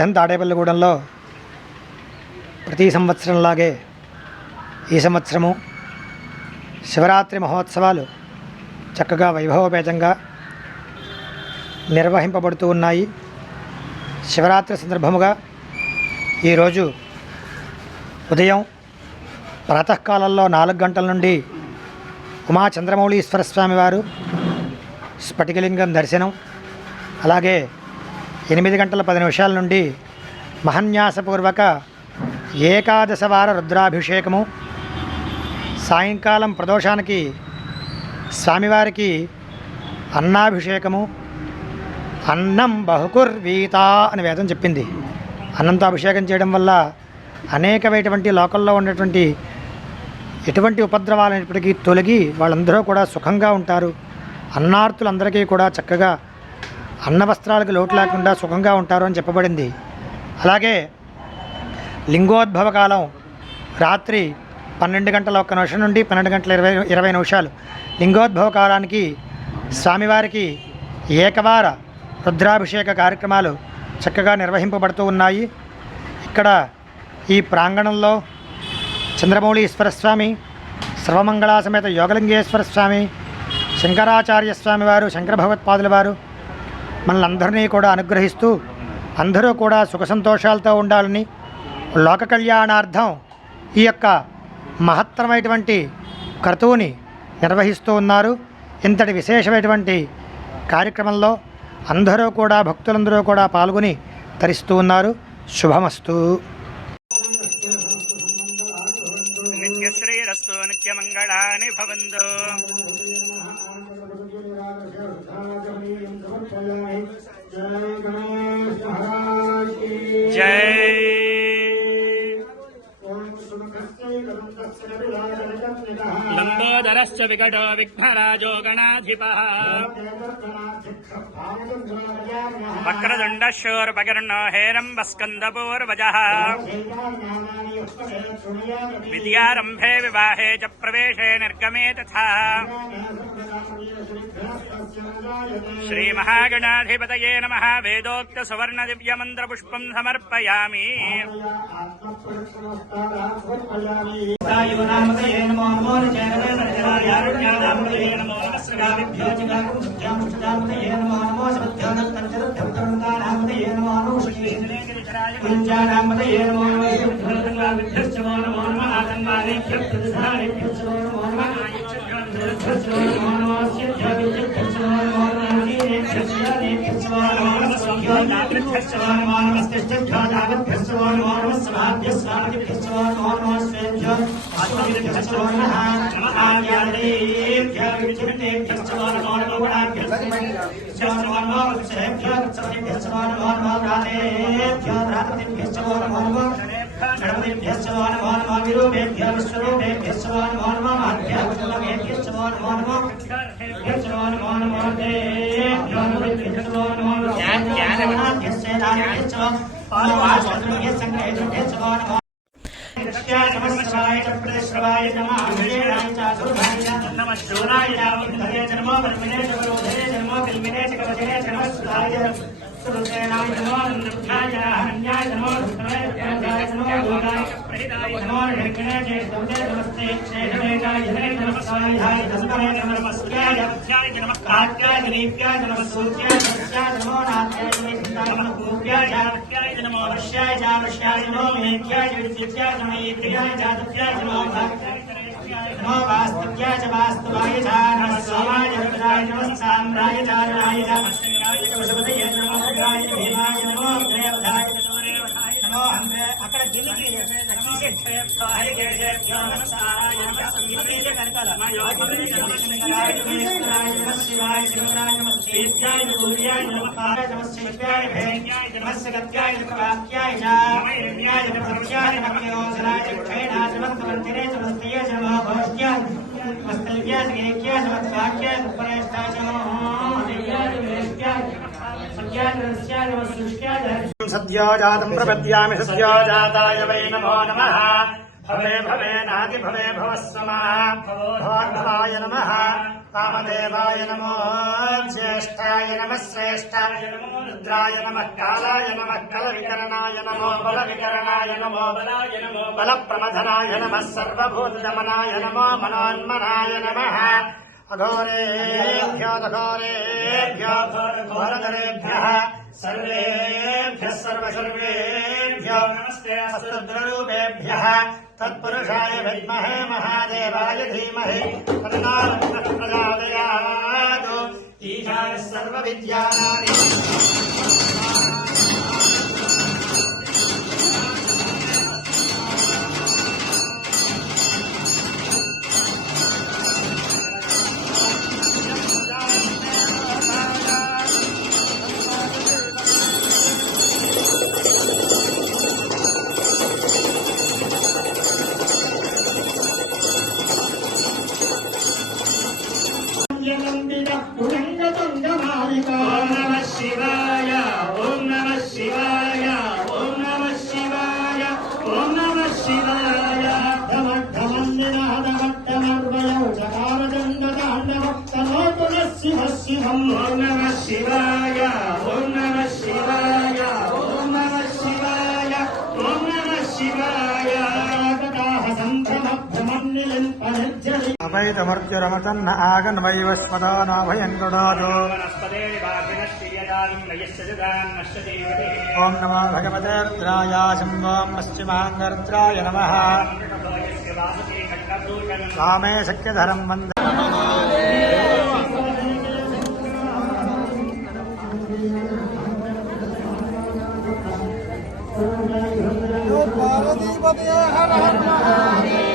తాడేపల్లిగూడెంలో ప్రతి సంవత్సరంలాగే ఈ సంవత్సరము శివరాత్రి మహోత్సవాలు చక్కగా వైభవపేతంగా నిర్వహింపబడుతూ ఉన్నాయి. శివరాత్రి సందర్భముగా ఈరోజు ఉదయం ప్రాతకాలంలో 4 గంటల నుండి ఉమా చంద్రమౌళీశ్వర స్వామి వారు స్ఫటికలింగం దర్శనం, అలాగే 8 గంటల 10 నిమిషాల నుండి మహన్యాసపూర్వక ఏకాదశ వార రుద్రాభిషేకము, సాయంకాలం ప్రదోషానికి స్వామివారికి అన్నాభిషేకము. అన్నం బహుకుర్వీత అని వేదం చెప్పింది. అన్నంతో అభిషేకం చేయడం వల్ల అనేకమైనటువంటి లోకల్లో ఉన్నటువంటి ఎటువంటి ఉపద్రవాలైనప్పటికీ తొలగి వాళ్ళందరూ కూడా సుఖంగా ఉంటారు. అన్నార్తులందరికీ కూడా చక్కగా అన్న వస్త్రాలకు లోటు లేకుండా సుఖంగా ఉంటారు అని చెప్పబడింది. అలాగే లింగోద్భవ కాలం రాత్రి 12 గంటల 1 నిమిషం నుండి 12 గంటల 20 నిమిషాలు లింగోద్భవ కాలానికి స్వామివారికి ఏకవార రుద్రాభిషేక కార్యక్రమాలు చక్కగా నిర్వహింపబడుతూ ఉన్నాయి. ఇక్కడ ఈ ప్రాంగణంలో చంద్రమౌళీశ్వర స్వామి, సర్వమంగళా సమేత యోగలింగేశ్వర స్వామి, శంకరాచార్య స్వామి వారు, శంకర భగవత్పాదుల వారు మనలందరినీ కూడా అనుగ్రహిస్తూ అందరూ కూడా సుఖ సంతోషాలతో ఉండాలని లోక కళ్యాణార్థం ఈ యొక్క మహత్తరమైనటువంటి క్రతువుని నిర్వహిస్తూ ఉన్నారు. ఇంతటి విశేషమైనటువంటి కార్యక్రమంలో అందరూ కూడా భక్తులందరూ కూడా పాల్గొని తరిస్తూ ఉన్నారు. శుభమస్తు. నిత్యశ్రీరస్తు నిత్యమంగళాని భవంతు. జై లంబోదరశ్చ వికటో విఘ్నరాజో గణాధిపః వక్రతుండశూర్పకర్ణో హేరంబస్కందపూర్వజః విద్యారంభే వివాహే చ ప్రవేశే నిర్గమే తథా శ్రీమహాగణాధిపతయే నమః. వేదోక్త సువర్ణ దివ్యమంత్రపుష్పం సమర్పయామి. सद्योजातं प्रपद्यामि सद्योजाताय वै नमो नमः। भवे भवेनादि भवे भवस्वमः भवद्भवाय नमः कामदेवाय नमो ज्येष्ठाय नमः श्रेष्ठाय नमो रुद्राय नमः कालाय नमः कलविकरणाय नमो बलविकरणाय नमो बलाय नमो बलप्रमथनाय नमः सर्वभूतदमनाय नमो मनोन्मनाय नमः अघोरेभ्यो दघोरेभ्यो घोरधरेभ्यः सर्वेभ्यः सर्वसर्वेभ्यो नमस्ते अस्तुद्ररूपेभ्यः तत्पुरुषाय विद्महे महादेवाय धीमहि तन्नो प्रचोदयात् ईशानः सर्वविद्यानां ओम नमः शिवाय ओम नमः शिवाय ओम नमः शिवाय ओम नमः शिवाय ओम नमः शिवाय ओम नमः शिवाय ओम नमः शिवाय ओम नमः शिवाय अभैतमर्जुरमतन्न आगन्वैवस्मदा नाभयं ददातु ॐ नमो भगवते रुद्राय शम्भों पश्चिमाङ्गरुद्राय नमः स्वामे शक्यधरं वन्दे पार्वतीपते हर हर महादेव